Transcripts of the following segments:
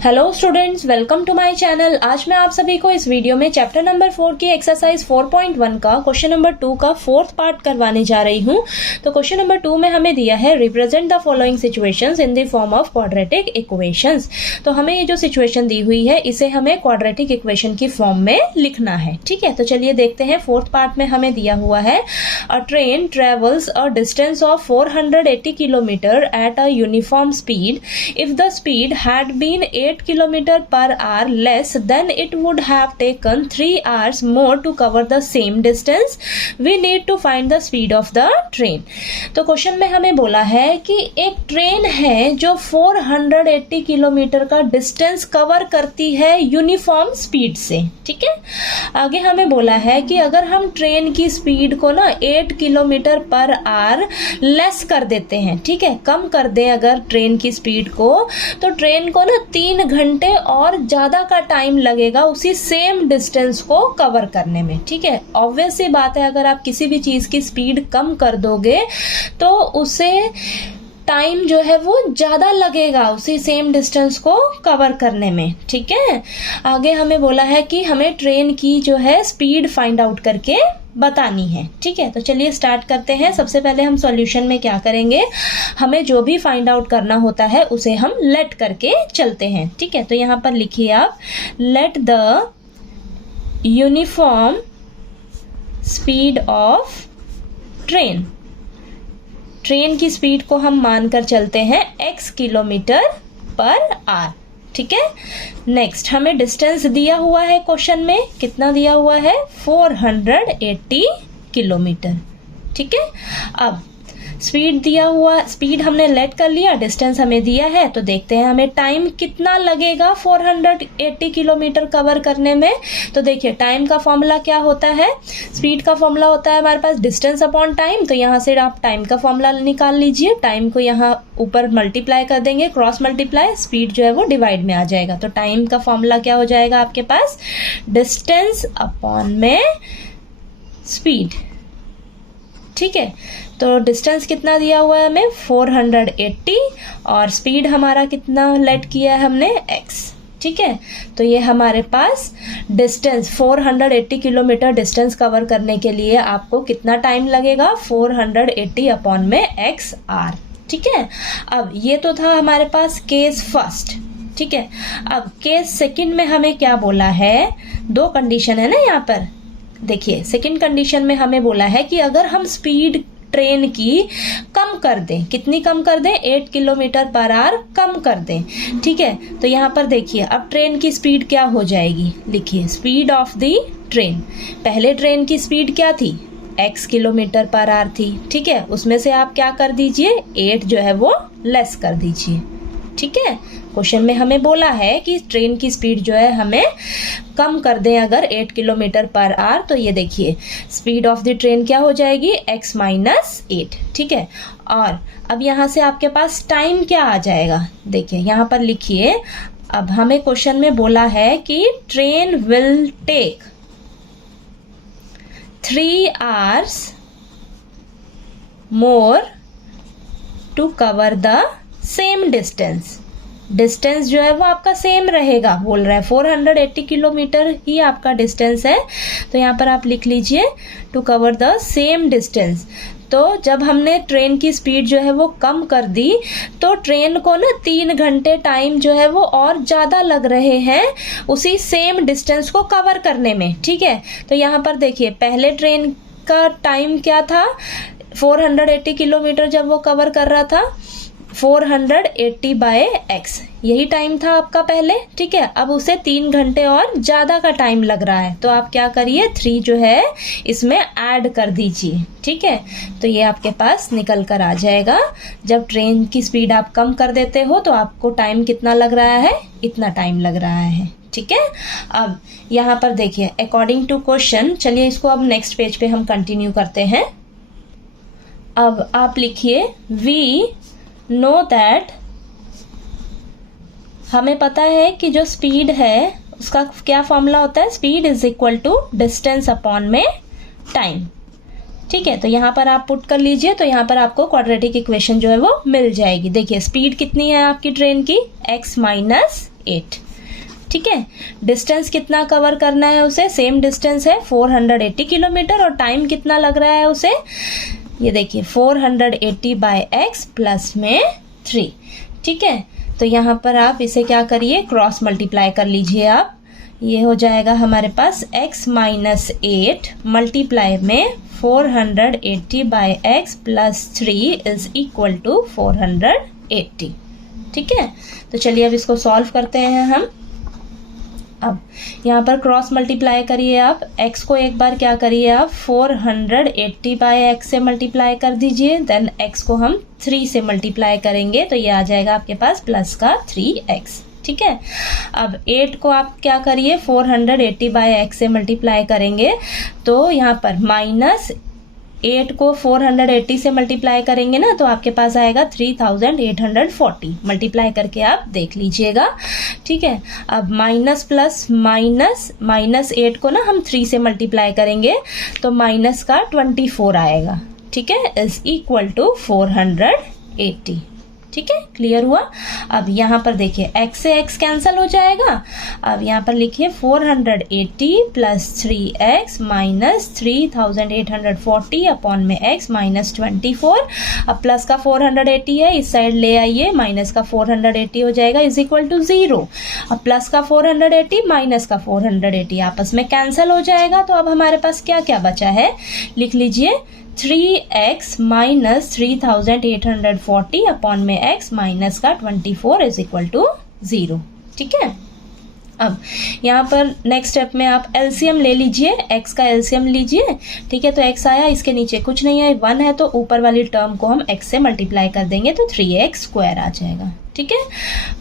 Hello students, welcome to my channel. आज मैं आप सभी को इस वीडियो में चैप्टर नंबर 4 की एक्सरसाइज 4.1 का क्वेश्चन नंबर 2 का फोर्थ पार्ट करवाने जा रही हूं। तो क्वेश्चन नंबर 2 में हमें दिया है represent the following situations in the form of quadratic equations. तो हमें ये जो सिचुएशन दी हुई है इसे हमें क्वाड्रेटिक इक्वेशन की फॉर्म में लिखना है। ठीक है, तो चलिए देखते हैं। फोर्थ पार्ट में हमें दिया हुआ है a train travels a distance of 480 kilometer at a uniform speed. If the speed had been 8 kilometer per hour less, then it would have taken 3 hours more to cover the same distance. We need to find the speed of the train. तो question में हमें बोला है कि एक train है जो 480 kilometre का डिस्टेंस कवर करती है यूनिफॉर्म स्पीड से। ठीक है, आगे हमें बोला है कि अगर हम ट्रेन की स्पीड को ना 8 किलोमीटर पर आवर लेस कर देते हैं, ठीक है, कम कर दें अगर ट्रेन की स्पीड को, तो ट्रेन को ना 3 घंटे और ज्यादा का टाइम लगेगा उसी सेम डिस्टेंस को कवर करने में। ठीक है, ऑब्वियस सी बात है, अगर आप किसी भी चीज की स्पीड कम कर दोगे तो उसे टाइम जो है वो ज्यादा लगेगा उसी सेम डिस्टेंस को कवर करने में। ठीक है, आगे हमें बोला है कि हमें ट्रेन की जो है स्पीड फाइंड आउट करके बतानी है। ठीक है, तो चलिए स्टार्ट करते हैं। सबसे पहले हम सॉल्यूशन में क्या करेंगे, हमें जो भी फाइंड आउट करना होता है उसे हम लेट करके चलते हैं। ठीक है, तो यहां पर लिखिए आप, let the uniform speed of train. Train की स्पीड को हम मानकर चलते हैं x किलोमीटर पर आवर। ठीक है, नेक्स्ट हमें डिस्टेंस दिया हुआ है क्वेश्चन में, कितना दिया हुआ है, 480 किलोमीटर। ठीक है, अब स्पीड दिया हुआ, स्पीड हमने लेट कर लिया, डिस्टेंस हमें दिया है, तो देखते हैं हमें टाइम कितना लगेगा 480 किलोमीटर कवर करने में। तो देखिए टाइम का फॉर्मूला क्या होता है, स्पीड का फॉर्मूला होता है हमारे पास डिस्टेंस अपॉन टाइम। तो यहाँ से आप टाइम का फॉर्मूला निकाल लीजिए, टाइम को यहाँ ऊपर मल्टीप्लाई कर देंगे, क्रॉस मल्टीप्लाई, स्पीड जो है वो डिवाइड में आ जाएगा। तो टाइम का फॉर्मूला क्या हो जाएगा आपके पास, डिस्टेंस अपॉन में स्पीड। ठीक है, तो डिस्टेंस कितना दिया हुआ है हमें, 480, और स्पीड हमारा कितना लेट किया है हमने, x। ठीक है, तो ये हमारे पास डिस्टेंस 480 किलोमीटर डिस्टेंस कवर करने के लिए आपको कितना टाइम लगेगा, 480 अपॉन में x आर। ठीक है, अब ये तो था हमारे पास केस फर्स्ट। ठीक है, अब केस सेकंड में हमें क्या बोला है, दो कंडीशन है ना यहाँ पर। देखिए सेकंड कंडीशन में हमें बोला है कि अगर हम स्पीड ट्रेन की कम कर दें, कितनी कम कर दें, 8 किलोमीटर पर आवर कम कर दें। ठीक है, तो यहाँ पर देखिए अब ट्रेन की स्पीड क्या हो जाएगी, लिखिए स्पीड ऑफ द ट्रेन। पहले ट्रेन की स्पीड क्या थी, x किलोमीटर पर आवर थी। ठीक है, उसमें से आप क्या कर दीजिए, 8 जो है वो लेस कर दीजिए। ठीक है, क्वेश्चन में हमें बोला है कि ट्रेन की स्पीड जो है हमें कम कर दें अगर 8 किलोमीटर पर आवर, तो ये देखिए स्पीड ऑफ द ट्रेन क्या हो जाएगी, x माइनस 8। ठीक है, और अब यहाँ से आपके पास टाइम क्या आ जाएगा, देखिए यहाँ पर लिखिए, अब हमें क्वेश्चन में बोला है कि train will take 3 hours more to cover the same distance. Distance जो है वो आपका सेम रहेगा, बोल रहा है 480 किलोमीटर ही आपका डिस्टेंस है। तो यहाँ पर आप लिख लीजिए to cover the same distance. तो जब हमने ट्रेन की स्पीड जो है वो कम कर दी तो ट्रेन को ना 3 घंटे टाइम जो है वो और ज्यादा लग रहे हैं उसी सेम डिस्टेंस को कवर करने में। ठीक है, तो यहाँ पर देखिए पहले ट्रेन का टाइम क्या था, 480 किलोमीटर जब वो कवर कर रहा था, 480 बाय x, यही टाइम था आपका पहले। ठीक है, अब उसे 3 घंटे और ज्यादा का टाइम लग रहा है, तो आप क्या करिए, 3 जो है इसमें ऐड कर दीजिए। ठीक है, तो ये आपके पास निकल कर आ जाएगा। जब ट्रेन की स्पीड आप कम कर देते हो तो आपको टाइम कितना लग रहा है, इतना टाइम लग रहा है। ठीक है, अब यहाँ पर देखिए अकॉर्डिंग टू क्वेश्चन, चलिए इसको अब नेक्स्ट पेज पे हम कंटिन्यू करते हैं। अब आप लिखिए, वी नो दैट, हमें पता है कि जो स्पीड है उसका क्या फॉर्मूला होता है, speed is equal to distance upon में टाइम। ठीक है, तो यहाँ पर आप पुट कर लीजिए, तो यहाँ पर आपको क्वाड्रेटिक इक्वेशन जो है वो मिल जाएगी। देखिए स्पीड कितनी है आपकी ट्रेन की, x माइनस 8। ठीक है, डिस्टेंस कितना कवर करना है उसे, सेम डिस्टेंस है 480 किलोमीटर, और टाइम कितना लग रहा है उसे, ये देखिए 480 बाय x प्लस में 3। ठीक है, तो यहाँ पर आप इसे क्या करिए, क्रॉस मल्टीप्लाई कर लीजिए आप, ये हो जाएगा हमारे पास x माइनस 8 मल्टीप्लाई में 480 by x plus 3 is equal to 480। ठीक है, तो चलिए अब इसको सॉल्व करते हैं हम। अब यहाँ पर क्रॉस मल्टीप्लाई करिए आप, x को एक बार क्या करिए आप 480 बाय x से मल्टीप्लाई कर दीजिए, देन x को हम 3 से मल्टीप्लाई करेंगे, तो ये आ जाएगा आपके पास प्लस का 3x। ठीक है, अब 8 को आप क्या करिए 480 बाय x से मल्टीप्लाई करेंगे, तो यहाँ पर माइनस 8 को 480 से मल्टीप्लाई करेंगे ना, तो आपके पास आएगा 3840, मल्टीप्लाई करके आप देख लीजिएगा। ठीक है, अब माइनस प्लस माइनस 8 को ना हम 3 से मल्टीप्लाई करेंगे, तो माइनस का 24 आएगा। ठीक है, इज इक्वल टू 480। ठीक है, क्लियर हुआ। अब यहाँ पर देखिए x से x कैंसिल हो जाएगा, अब यहाँ पर लिखिए 480 प्लस 3x माइनस 3840 अपॉन में x माइनस 24। अब प्लस का 480 है, इस साइड ले आइए, माइनस का 480 हो जाएगा इज इक्वल टू 0। अब प्लस का 480 माइनस का 480 आपस में कैंसिल हो जाएगा, तो अब हमारे पास क्या क्या बचा है, लिख लीजिए 3x माइनस 3840 अपॉन में x माइनस का 24 इज इक्वल टू 0। ठीक है, अब यहाँ पर नेक्स्ट स्टेप में आप एलसीएम ले लीजिए, x का एलसीएम लीजिए। ठीक है, तो x आया, इसके नीचे कुछ नहीं है, 1 है, तो ऊपर वाली टर्म को हम x से मल्टीप्लाई कर देंगे, तो 3x स्क्वायर आ जाएगा। ठीक है,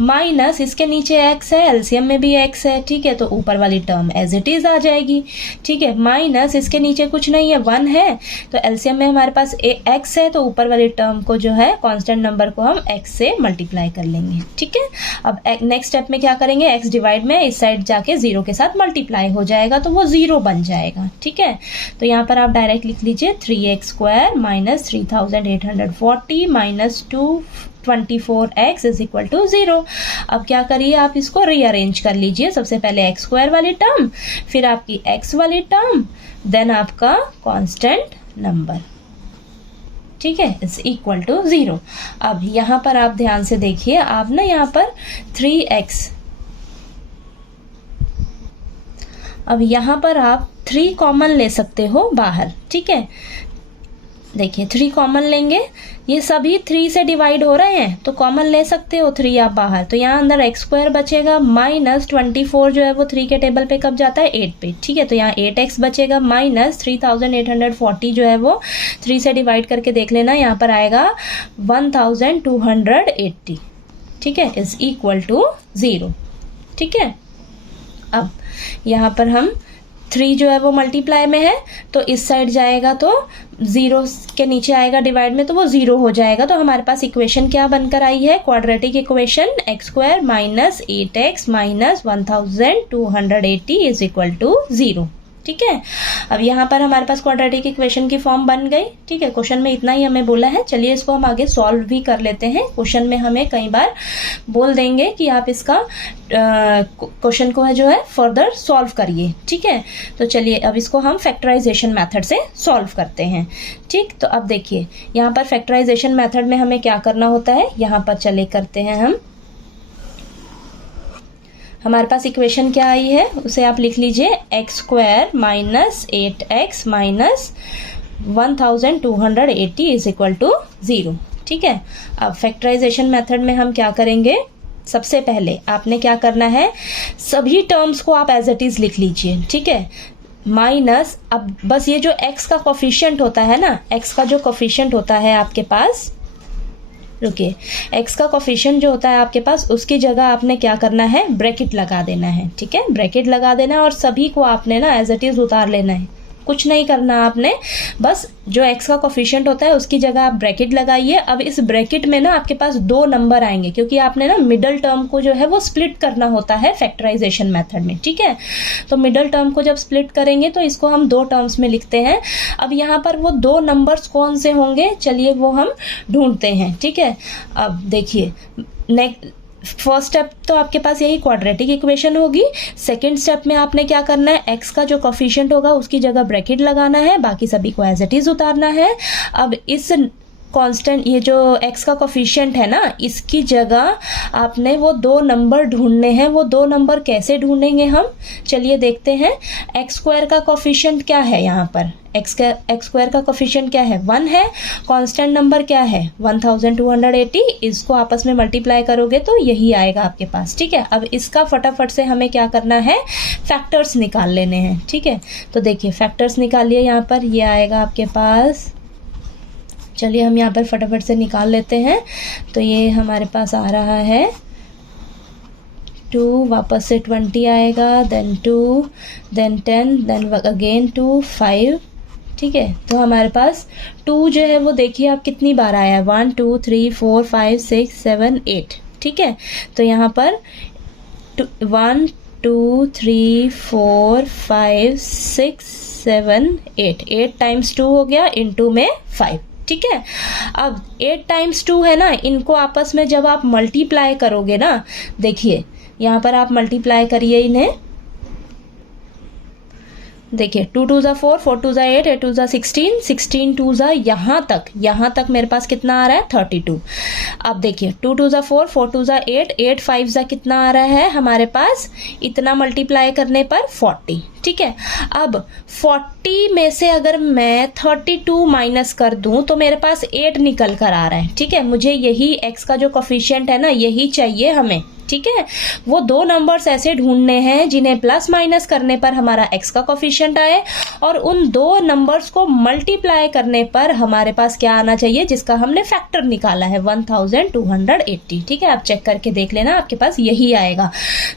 माइनस इसके नीचे x है, एलसीएम में भी x है। ठीक है, तो ऊपर वाली टर्म एज इट इज आ जाएगी। ठीक है, माइनस इसके नीचे कुछ नहीं है, 1 है, तो एलसीएम में हमारे पास x है, तो ऊपर वाली टर्म को जो है कांस्टेंट नंबर को हम x से मल्टीप्लाई कर लेंगे। ठीक है, अब नेक्स्ट स्टेप में क्या करेंगे, x डिवाइड में इस साइड जाके 0 के साथ मल्टीप्लाई हो जाएगा, तो वो 0 बन जाएगा। ठीक है, तो यहाँ पर आप डायरेक्ट लिख लीजिए 3x square minus 3840 minus 224x is equal to 0। अब क्या करिए, आप इसको रीअरेंज कर लीजिए, सबसे पहले x स्क्वायर वाली टर्म, फिर आपकी x वाली टर्म, देन आपका कांस्टेंट नंबर। ठीक है, इज इक्वल टू 0। अब यहाँ पर आप ध्यान से देखिए, आप ना यहाँ पर 3x, अब यहाँ पर आप 3 कॉमन ले सकते हो बाहर। ठीक है, देखिए 3 कॉमन लेंगे, ये सभी 3 से डिवाइड हो रहे हैं, तो कॉमन ले सकते हो 3 आप बाहर, तो यहाँ अंदर x स्क्वायर बचेगा, माइनस 24 जो है वो 3 के टेबल पे कब जाता है, 8 पे। ठीक है, तो यहाँ 8x बचेगा, माइनस 3840 जो है वो 3 से डिवाइड करके देख लेना, यहाँ पर आएगा 1280। ठीक है, इज इक्वल टू 0। ठीक है, अब यहाँ पर हम 3 जो है वो मल्टीप्लाई में है, तो इस साइड जाएगा तो 0 के नीचे आएगा डिवाइड में, तो वो 0 हो जाएगा। तो हमारे पास इक्वेशन क्या बनकर आई है, quadratic equation x square minus 8x minus 1280 is equal to 0। ठीक है, अब यहाँ पर हमारे पास क्वाड्रेटिक इक्वेशन की फॉर्म बन गई। ठीक है, क्वेश्चन में इतना ही हमें बोला है, चलिए इसको हम आगे सॉल्व भी कर लेते हैं। क्वेश्चन में हमें कई बार बोल देंगे कि आप इसका क्वेश्चन को है जो है फर्दर सॉल्व करिए। ठीक है, तो चलिए अब इसको हम फैक्टराइजेशन मेथड से सॉल्व करते हैं। ठीक, तो अब देखिए यहाँ पर फैक्टराइजेशन मेथड में हमें क्या करना होता है, यहाँ पर चले करते हैं हम, हमारे पास इक्वेशन क्या आई है उसे आप लिख लीजिए, x square minus 8x minus 1280 is equal to 0। ठीक है, अब फैक्टराइजेशन मेथड में हम क्या करेंगे, सबसे पहले आपने क्या करना है, सभी टर्म्स को आप एज इट इज लिख लीजिए। ठीक है, माइनस, अब बस ये जो x का कोफिशिएंट होता है ना, x का जो कोफिशिएंट होता है आपके पास, रुकिए, x का कोफिशिएंट जो होता है आपके पास, उसकी जगह आपने क्या करना है, ब्रैकेट लगा देना है। ठीक है, ब्रैकेट लगा देना है और सभी को आपने ना एज इट इज उतार लेना है। कुछ नहीं करना आपने, बस जो x का कोफिशिएंट होता है उसकी जगह आप ब्रैकेट लगाइए। अब इस ब्रैकेट में ना आपके पास 2 नंबर आएंगे, क्योंकि आपने ना मिडल टर्म को जो है वो स्प्लिट करना होता है फैक्टराइजेशन मेथड में, ठीक है। तो मिडल टर्म को जब स्प्लिट करेंगे तो इसको हम 2 टर्म्स में लिखते हैं। अब यहाँ पर वो 2 नंबर्स कौन से होंगे, चलिए वो हम ढूंढते हैं, ठीक है। अब देखिए, फर्स्ट स्टेप तो आपके पास यही क्वाड्रेटिक इक्वेशन होगी। सेकंड स्टेप में आपने क्या करना है, x का जो कोफिशिएंट होगा उसकी जगह ब्रैकेट लगाना है, बाकी सभी को एज इट इज उतारना है। अब इस कांस्टेंट, ये जो x का कोफिशिएंट है ना, इसकी जगह आपने वो 2 नंबर ढूंढने हैं। वो 2 नंबर कैसे ढूंढेंगे हम, चलिए देखते हैं। x स्क्वायर का कोफिशिएंट क्या है, यहाँ पर x स्क्वायर का कोफिशिएंट क्या है, 1 है। कांस्टेंट नंबर क्या है, 1280। इसको आपस में मल्टीप्लाई करोगे तो यही आएगा आपके पास, ठीक है। अब इसका फटाफट से हमें क्या करना है, फैक्टर्स निकाल लेने हैं, ठीक है। तो देखिए फैक्टर्स निकालिए, यहाँ पर ये आएगा आपके पास। चलिए हम यहाँ पर फटाफट से निकाल लेते हैं। तो ये हमारे पास आ रहा है 2, वापस से 20 आएगा, देन 2, देन 10, देन अगेन 2, 5, ठीक है। तो हमारे पास 2 जो है वो देखिए आप कितनी बार आया है, 1 2 3 4 5 6 7 8, ठीक है। तो यहाँ पर 1 2 3 4 5 6 7 8 टाइम्स 2 हो गया, इनटू में 5, ठीक है। अब 8 टाइम्स 2 है ना, इनको आपस में जब आप मल्टीप्लाई करोगे ना, देखिए यहाँ पर आप मल्टीप्लाई करिए इन्हें, देखिए 2 2 ज़ा 4, 4 2 ज़ा 8, 8 2 ज़ा 16, 16 2 ज़ा यहाँ तक मेरे पास कितना आ रहा है, 32। अब देखिए 2 2 ज़ा 4, 4 2 ज़ा 8, 8 5 ज़ा कितना आ रहा है हमारे पास, इतना मल्टीप्लाई करने पर 40, ठीक है। अब 40 में से अगर मैं 32 माइनस कर दूं तो मेरे पास 8 निकल कर आ रहा है, ठीक है। मुझे यही x का जो कोफिशिएंट है ना, यही चाहिए हमें, ठीक है। वो 2 नंबर्स ऐसे ढूंढने हैं जिन्हें प्लस माइनस करने पर हमारा x का कोफिशिएंट आए, और उन 2 नंबर्स को मल्टीप्लाई करने पर हमारे पास क्या आना चाहिए, जिसका हमने फैक्टर निकाला है 1280, ठीक है। आप चेक करके देख लेना, आपके पास यही आएगा।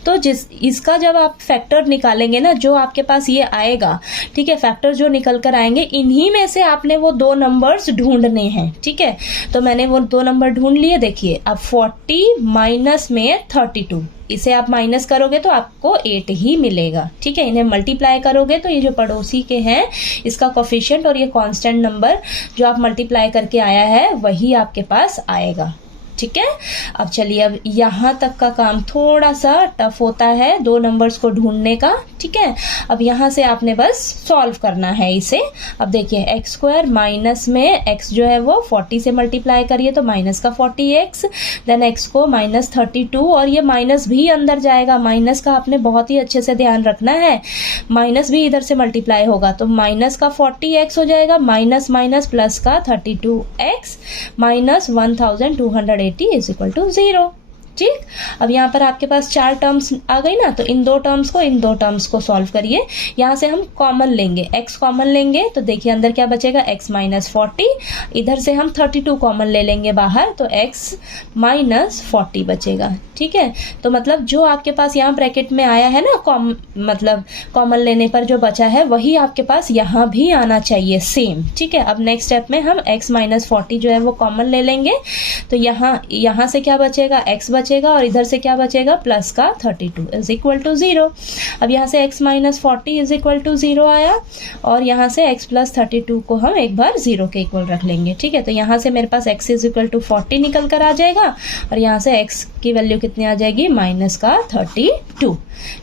तो इसका जब आप फैक्टर निकालेंगे ना, जो आपके पास ये आएगा, ठीक है, फैक्टर जो निकल कर आएंगे, इन्हीं में से आपने वो 2 नंबर्स ढूंढने हैं, ठीक है। तो मैंने वो 2 नंबर ढूंढ लिए। देखिए अब 40 माइनस में 32, इसे आप माइनस करोगे तो आपको 8 ही मिलेगा, ठीक है। इन्हें मल्टीप्लाई करोगे तो ये जो पड़ोसी के हैं इसका कोफिशिएंट और ये कांस्टेंट नंबर जो आप मल्टीप्लाई करके आया है वही आपके पास आएगा, ठीक है। अब चलिए, अब यहाँ तक का काम थोड़ा सा टफ होता है 2 नंबर्स को ढूंढने का, ठीक है। अब यहाँ से आपने बस सॉल्व करना है इसे। अब देखिए एक्स स्क्वायर माइनस में x जो है वो 40 से मल्टीप्लाई करिए तो माइनस का 40x, देन x को माइनस 32, और ये माइनस भी अंदर जाएगा, माइनस का आपने बहुत ही अच्छे से ध्यान रखना है, माइनस भी इधर से मल्टीप्लाई होगा तो माइनस का 40x हो जाएगा, माइनस माइनस प्लस का 32x minus 1280 is equal to 0, ठीक। अब यहाँ पर आपके पास 4 टर्म्स आ गई ना, तो इन 2 टर्म्स को सॉल्व करिए। यहाँ से हम कॉमन लेंगे, x कॉमन लेंगे तो देखिए अंदर क्या बचेगा, x माइनस 40, इधर से हम 32 कॉमन ले लेंगे बाहर तो x माइनस 40 बचेगा, ठीक है। तो मतलब जो आपके पास यहाँ ब्रैकेट में आया है ना, मतलब कॉमन लेने पर जो बचा है वही आपके पास यहाँ भी आना चाहिए सेम, ठीक है। अब नेक्स्ट स्टेप में हम x माइनस 40 जो है वो कॉमन ले लेंगे, तो यहाँ से क्या बचेगा, x बचेगा, और इधर से क्या बचेगा, प्लस का 32 इज इक्वल टू 0। अब यहाँ से x minus 40 is equal to 0 आया, और यहाँ से x प्लस 32 को हम एक बार 0 के इक्वल रख लेंगे, ठीक है। तो यहाँ से मेरे पास x इज इक्वल टू 40 निकल कर आ जाएगा, और यहाँ से x की वैल्यू कितनी आ जाएगी, माइनस का 32,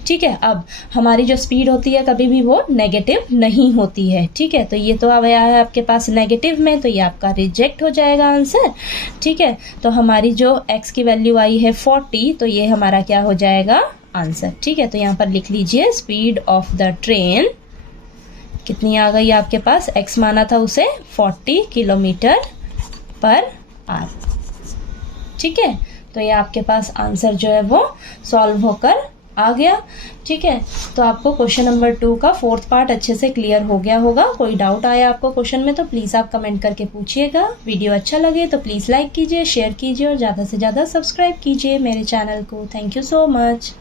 ठीक है। अब हमारी जो स्पीड होती है कभी भी वो नेगेटिव नहीं होती है, ठीक है। तो ये तो अब आया है आपके पास नेगेटिव में, तो ये आपका रिजेक्ट हो जाएगा आंसर, ठीक है। तो हमारी जो x की वैल्यू आई है 40, तो ये हमारा क्या हो जाएगा, आंसर, ठीक है। तो यहाँ पर लिख लीजिए स्पीड ऑफ द ट्रेन कितनी आ गई आपके पास, x माना था उसे 40 किलोमीटर पर आवर, ठीक है। तो ये आपके पास आंसर जो है वो सॉल्व होकर आ गया, ठीक है। तो आपको क्वेश्चन नंबर 2 का 4th पार्ट अच्छे से क्लियर हो गया होगा। कोई डाउट आया आपको क्वेश्चन में तो प्लीज़ आप कमेंट करके पूछिएगा। वीडियो अच्छा लगे तो प्लीज़ लाइक कीजिए, शेयर कीजिए और ज़्यादा से ज़्यादा सब्सक्राइब कीजिए मेरे चैनल को। Thank you so much.